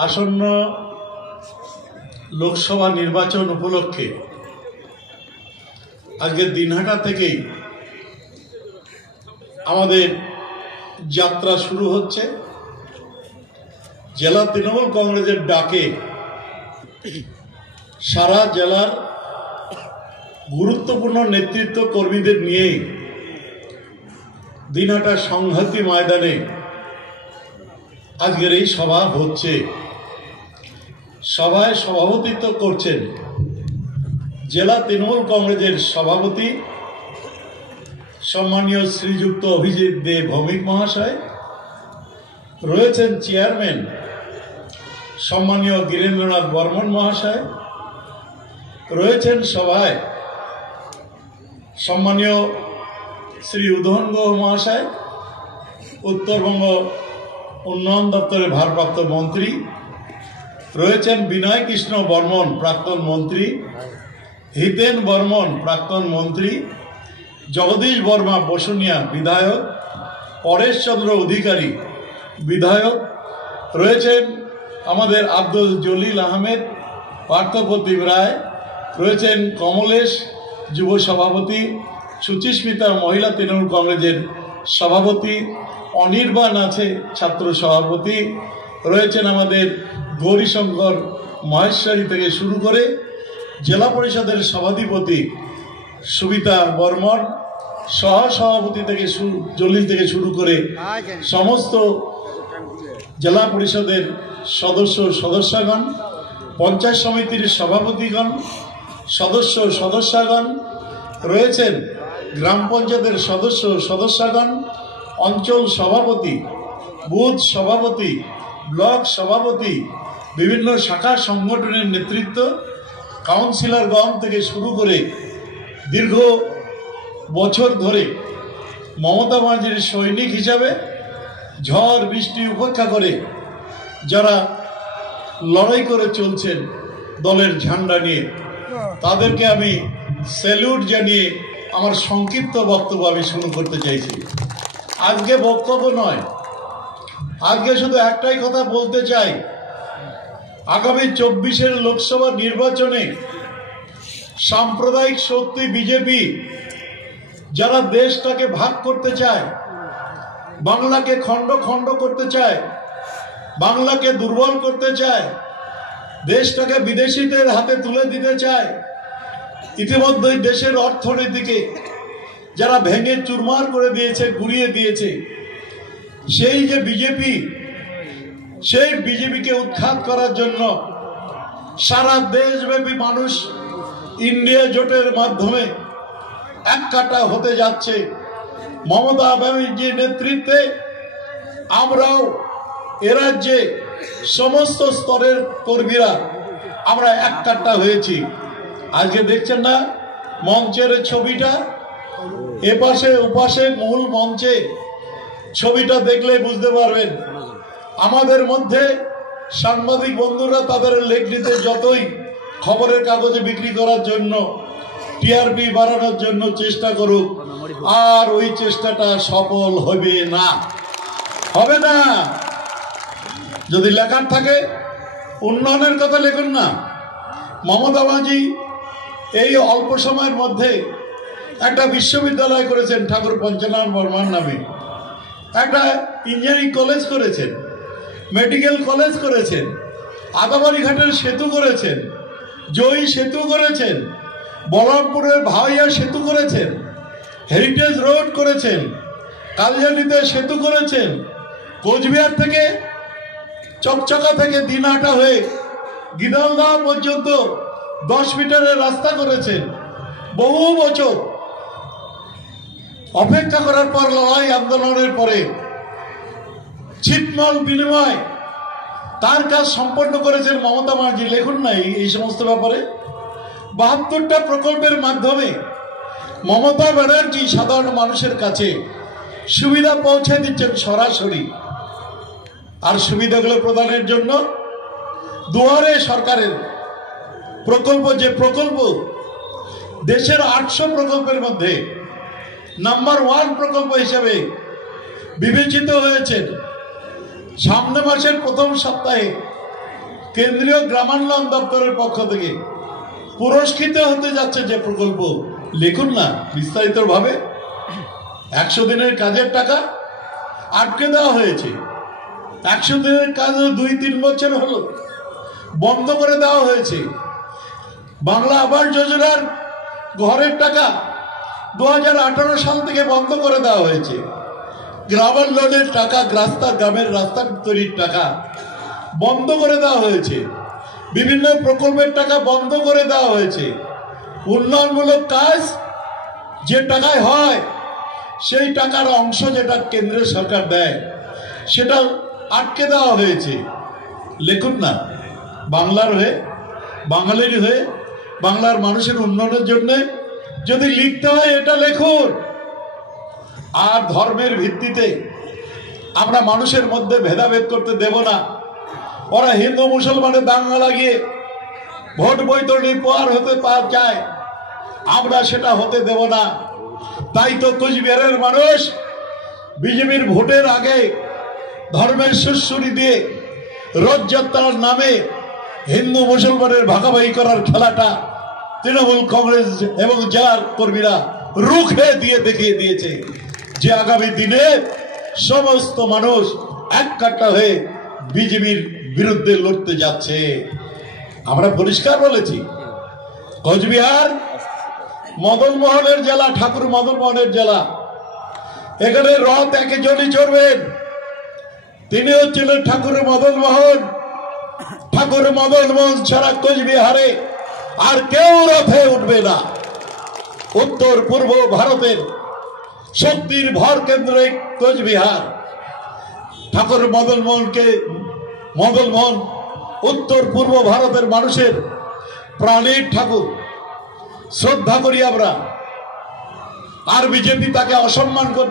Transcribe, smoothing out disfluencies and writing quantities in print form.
আসন্ন লোকসভা নির্বাচন উপলক্ষে আজকে দিনহাটা থেকেই আমাদের যাত্রা শুরু হচ্ছে। জেলা তৃণমূল কংগ্রেসের ডাকে সারা জেলার গুরুত্বপূর্ণ নেতৃত্ব কর্মীদের নিয়ে দিনহাটা সংহতি ময়দানে আজকের এই সভা হচ্ছে। সভায় সভাপতিত্ব করছেন জেলা তৃণমূল কংগ্রেসের সভাপতি সম্মানীয় শ্রীযুক্ত অভিজিৎ দে ভৌমিক মহাশয়, রয়েছেন চেয়ারম্যান সম্মানীয় গিরেন্দ্রনাথ বর্মন মহাশয়, রয়েছেন সভায় সম্মানীয় শ্রী উদয়ন গুহ মহাশয়, উত্তরবঙ্গ উন্নয়ন দপ্তরের ভারপ্রাপ্ত মন্ত্রী, রয়েছেন বিনয় কৃষ্ণ বর্মন প্রাক্তন মন্ত্রী, হিতেন বর্মন প্রাক্তন মন্ত্রী, জগদীশ বর্মা বসুনিয়া বিধায়ক, পরেশ চন্দ্র অধিকারী বিধায়ক, রয়েছেন আমাদের আব্দুল জলিল আহমেদ, পার্থপ্রতিম রায়, রয়েছেন কমলেশ যুব সভাপতি, সুচিস্মিতা মহিলা তৃণমূল কংগ্রেসের সভাপতি, অনির্বাণ আছে ছাত্র সভাপতি, রয়েছেন আমাদের গৌরীশঙ্কর মহেশ্বরী থেকে শুরু করে জেলা পরিষদের সভাধিপতি সুবিতা বর্মন, সহসভাপতি থেকে জলিল থেকে শুরু করে সমস্ত জেলা পরিষদের সদস্যগণ, পঞ্চায়েত সমিতির সভাপতিগণ, সদস্যগণ, রয়েছেন গ্রাম পঞ্চায়েতের সদস্যগণ, অঞ্চল সভাপতি, বুথ সভাপতি, ব্লক সভাপতি, বিভিন্ন শাখা সংগঠনের নেতৃত্ব, কাউন্সিলরগণ থেকে শুরু করে দীর্ঘ বছর ধরে মমতা ব্যানার্জির সৈনিক হিসাবে ঝড় বৃষ্টি উপেক্ষা করে যারা লড়াই করে চলছেন দলের ঝান্ডা নিয়ে, তাদেরকে আমি স্যালুট জানিয়ে আমার সংক্ষিপ্ত বক্তব্য আমি শুরু করতে চাইছি। আজকে বক্তব্য নয়, আজকে শুধু একটাই কথা বলতে চাই। আগামী 24-এর লোকসভা নির্বাচনে সাম্প্রদায়িক শক্তি বিজেপি যারা দেশটাকে ভাগ করতে চায়, বাংলাকে খণ্ড খণ্ড করতে চায়, বাংলাকে দুর্বল করতে চায়, দেশটাকে বিদেশিদের হাতে তুলে দিতে চায়, ইতিমধ্যেই দেশের অর্থনীতিকে যারা ভেঙে চুরমার করে দিয়েছে, গুড়িয়ে দিয়েছে, সেই যে বিজেপি, সেই বিজেপিকে উৎখাত করার জন্য সারা দেশব্যাপী মানুষ ইন্ডিয়া জোটের মাধ্যমে এক কাটা হতে যাচ্ছে। মমতা ব্যানার্জির নেতৃত্বে আমরাও এরাজ্যে সমস্ত স্তরের কর্মীরা আমরা এক কাটা হয়েছি। আজকে দেখছেন না মঞ্চের ছবিটা, এপাশে ওপাশে মূল মঞ্চে ছবিটা দেখলে বুঝতে পারবেন। আমাদের মধ্যে সাংবাদিক বন্ধুরা তাদের লেখনীতে যতই খবরের কাগজে বিক্রি করার জন্য, টিআরপি বাড়ানোর জন্য চেষ্টা করুক, আর ওই চেষ্টাটা সফল হবে না, হবে না। যদি লেখার থাকে উন্নয়নের কথা লেখুন না। মমতা ব্যানার্জি এই অল্প সময়ের মধ্যে একটা বিশ্ববিদ্যালয় করেছেন ঠাকুর পঞ্চনারায়ণ বর্মার নামে, একটা ইঞ্জিনিয়ারিং কলেজ করেছেন, মেডিকেল কলেজ করেছেন, আদাবাড়ি ঘাটের সেতু করেছেন, জয়ী সেতু করেছেন, বলরামপুরের ভাওয়াইয়া সেতু করেছেন, হেরিটেজ রোড করেছেন, কালজানিতে সেতু করেছেন, কোচবিহার থেকে চকচকা থেকে দিনহাটা হয়ে গিদালদহ পর্যন্ত 10 মিটারের রাস্তা করেছেন। বহু বছর অপেক্ষা করার পর, লড়াই আন্দোলনের পরে ছিটমহল বিনিময় তার কাজ সম্পন্ন করেছেন মমতা ব্যানার্জি। লেখুন না এই সমস্ত ব্যাপারে। 72টা প্রকল্পের মাধ্যমে মমতা ব্যানার্জি সাধারণ মানুষের কাছে সুবিধা পৌঁছে দিচ্ছেন সরাসরি। আর সুবিধাগুলো প্রদানের জন্য দুয়ারে সরকারের প্রকল্প, যে প্রকল্প দেশের 800 প্রকল্পের মধ্যে নাম্বার 1 প্রকল্প হিসেবে বিবেচিত হয়েছে। সামনে মাসের প্রথম সপ্তাহে কেন্দ্রীয় গ্রামান্নয়ন দপ্তরের পক্ষ থেকে পুরস্কৃত হতে যাচ্ছে যে প্রকল্প, লিখুন না বিস্তারিত ভাবে। 100 দিনের কাজের টাকা আটকে দেওয়া হয়েছে। 100 দিনের কাজ 2-3 বছর হলো বন্ধ করে দেওয়া হয়েছে। বাংলা আবাস যোজনার ঘরের টাকা 2018 সাল থেকে বন্ধ করে দেওয়া হয়েছে। গ্রামান্নয়নের টাকা, গ্রামের রাস্তা তৈরির টাকা বন্ধ করে দেওয়া হয়েছে। বিভিন্ন প্রকল্পের টাকা বন্ধ করে দেওয়া হয়েছে। উন্নয়নমূলক কাজ যে টাকায় হয় সেই টাকার অংশ যেটা কেন্দ্রের সরকার দেয় সেটা আটকে দেওয়া হয়েছে। লিখুন না বাংলার হয়ে, বাঙালির হয়ে, বাংলার মানুষের উন্নয়নের জন্য যদি লিখতে হয় এটা লিখুন। আর ধর্মের ভিত্তিতে আমরা মানুষের মধ্যে ভেদাভেদ করতে দেব না। ওরা হিন্দু মুসলমানের দাঙ্গা লাগিয়ে ভোট বৈতরণী পার হতে চায়, আমরা সেটা হতে দেব না। তাই তো কোচবিহারের মানুষ বিজেপির ভোটের আগে ধর্মের সুশ্রুতি দিয়ে রথযাত্রার নামে হিন্দু মুসলমানের ভাগাভাগি করার খেলাটা তৃণমূল কংগ্রেস এবং জেলার কর্মীরা রুখে দিয়ে দেখিয়ে দিয়েছে যে আগামী দিনে সমস্ত মানুষ এককাট্টা হয়ে বিজেপির বিরুদ্ধে লড়তে যাচ্ছে। আমরা পরিষ্কার বলেছি, কোচবিহার মদনমোহনের জেলা, ঠাকুর মদনমোহনের জেলা। এখানে রথ একজনই চড়বেন, তিনি হচ্ছিলেন ঠাকুর মদনমোহন। ঠাকুর মদনমোহন ছাড়া কোচবিহারে আর কেউ রথে উঠবে না। উত্তর পূর্ব ভারতের শক্তির ভর কেন্দ্র কোচবিহার। ঠাকুর মদনমোহন উত্তর পূর্ব ভারতের মানুষের প্রাণীর ঠাকুর, শ্রদ্ধা করি আমরা। আর বিজেপি তাকে অসম্মান করতে